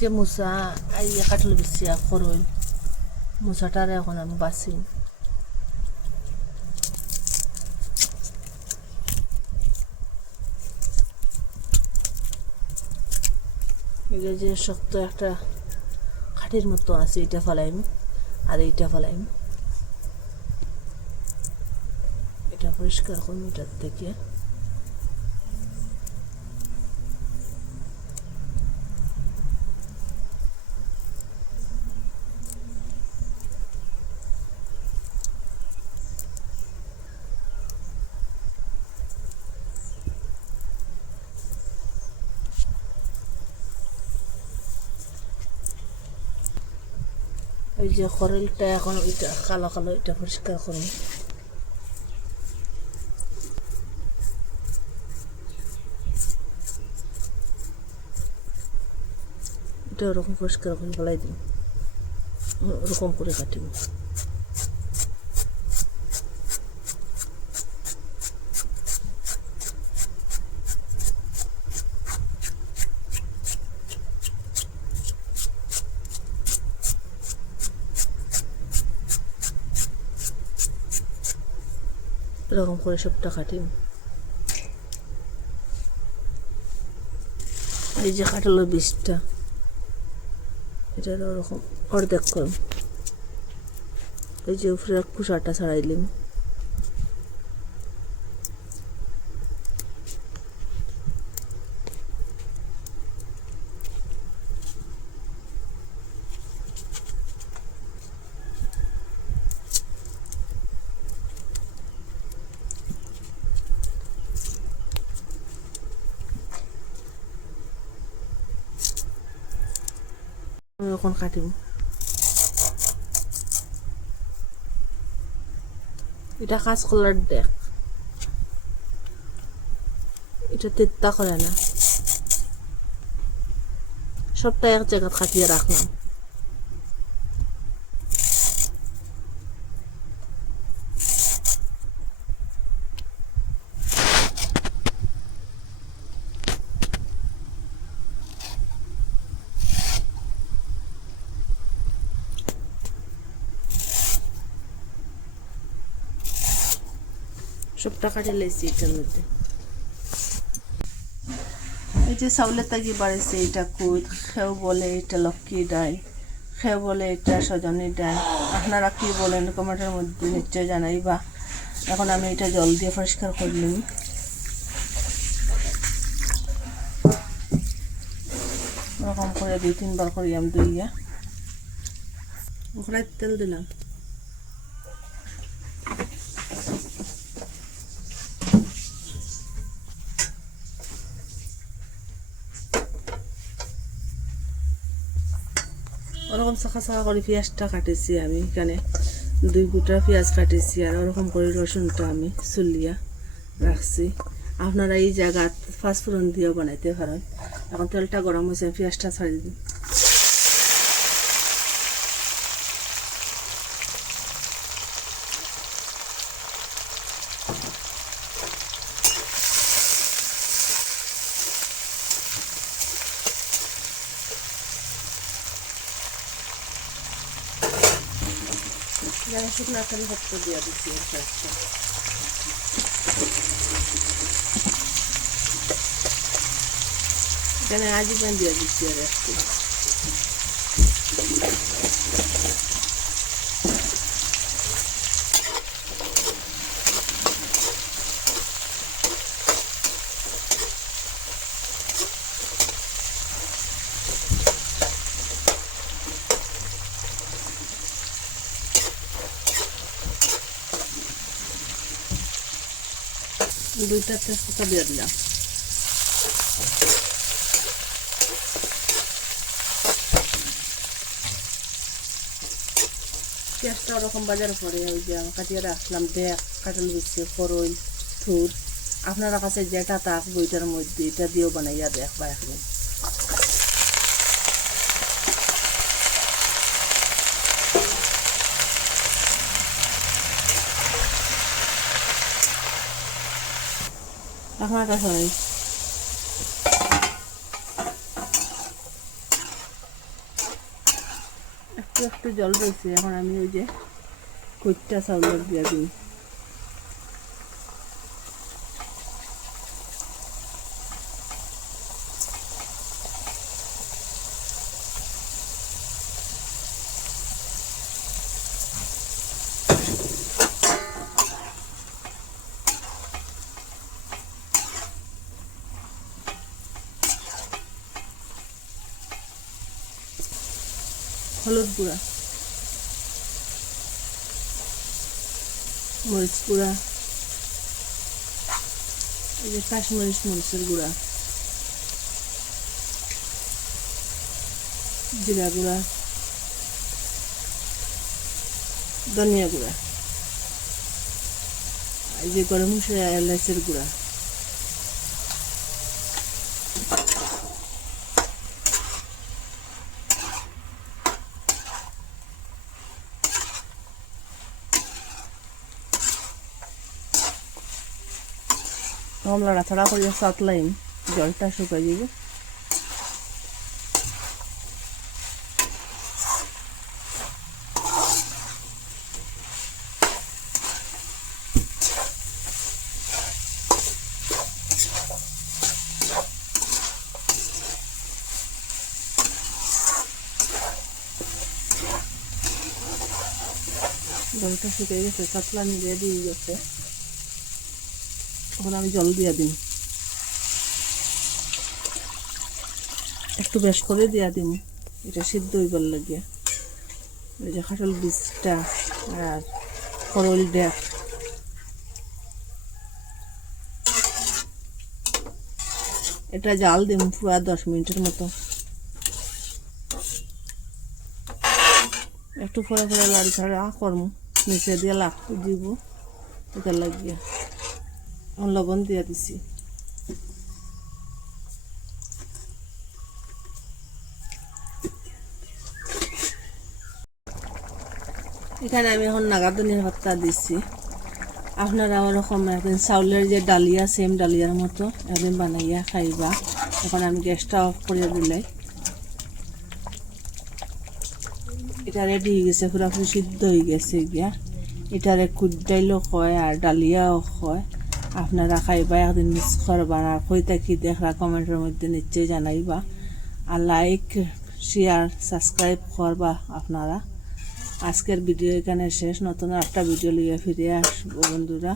যে মুসা এই কাটল বিছিয়া খরই। মুসাটারে এখন আমি বাঁচি। যে- যে শক্ত একটা খাটের মতো আছে এটা ফেলাইম, আর এইটা ফেলাইম। এটা পরিষ্কার করুন, এটার থেকে। ওই যে খরলটা এখন ওইটা কালো কালো এটা পরিষ্কার করুন এটা ওরকম পরিষ্কার করে ফেলাই দিন। ওরকম করে কাটিব। এরকম করে সবটা কাটিম এই যে কাটালো বীজটা এটা ওরকম অর্ধেক করুন এই যে উপরে কুসাটা ছাড়াইলিম এখন কাটিম এটা কাজ কলার দেখ এটা তেত্তা করে না সবটা এক জায়গা কাটিয়ে রাখলাম সবটা কাটে লেছি এটার মধ্যে। এই যে চাউলের তাগি বাড়িছে এটা কুদ খেও বলে এটা লক্ষ্মী ডাল খেও বলে এটা সজনী ডাল আপনারা কি বলেন কমেন্টের মধ্যে নিশ্চয় জানাইবা। এখন আমি এটা জল দিয়ে পরিষ্কার করলাম ওরকম করে দুই তিনবার করি আমি দুইয়া ওখানে তেল দিলাম। ওরকম শাখা শাখা করে পেঁয়াজটা কাটেছি আমি এখানে। দুই গুটা পেঁয়াজ কাটেছি আর ওরকম করে রসুনটা আমি চুলিয়া রাখছি। আপনারা এই জায়গা ফাঁসফোড়ন দিয়েও বানাইতে পারেন। এখন তেলটা গরম হয়েছে পেঁয়াজটা ছাড়ি দিন যারা শুকনো আকারে ভক্ত দিয়ে দিচ্ছি পেঁয়াজটা এখানে আজীবন দিয়ে দিচ্ছি আর একটু দুইটা তেজপাতা দিয়ে দিলাম। পেঁয়াজটা ওরকম বাজার পরে ওই যে কাটিয়ে রাখলাম দেখ কাটল বিচ্ছে করইল থুর। আপনারা কাছে যেটা তাক বইটার মধ্যে, এটা দিয়েও বানাইয়া দেখ বা এখন। আমার কাছে নেই একটু একটু জল রয়েছে, এখন আমি ওই যে কইটা চাউলের দিয়ে দিই। হলুদ গুঁড়া, মরিচ গুঁড়া, এই যে কাশ্মরিচ মরিচের গুঁড়া, জিরা গুঁড়া, ধনিয়া গুঁড়া, এই যে গরম মশলা এলাচের গুঁড়া। কমলাটা ছড়া করে সাতলাইন জলটা শুকাই যাবে। জলটা শুকিয়ে গেছে সাতলানি দিয়ে দিয়ে গেছে। এখন আমি জল দিয়ে দিই একটু বেশ করে দিয়া দিম। এটা সিদ্ধ হইবার লাগিয়া এই যে কাঁঠাল বীজটা আর করল ডেক এটা জাল দিম পুরা দশ মিনিটের মতো। একটু পরে পরে লাড়ি ছাড়া করমু, নিচে দিয়ে লাগতে দিব। এটা লাগিয়া। লবণ দিয়ে দিছি। এখানে আমি এখন নাগাদনির হত্যা দিচ্ছি আপনারা ওরকম একদিন চাউলের যে ডালিয়া সেম ডালিয়ার মতো একদিন বানাইয়া খাইবা। এখন আমি গ্যাসটা অফ করে দিলাই এটা রেডি হয়ে গেছে, পুরাপুরি সিদ্ধ হয়ে গেছে গিয়া। এটারে কুদাইলেও হয় আর ডালিয়াও হয় আপনারা খাইবা, একদিন মিস করবা আর কইতা কি দেখরা কমেন্টের মধ্যে নিশ্চয়ই জানাইবা। আর লাইক শেয়ার সাবস্ক্রাইব করবা আপনারা। আজকের ভিডিও এখানে শেষ। নতুন একটা ভিডিও লিয়ে ফিরে আসব বন্ধুরা।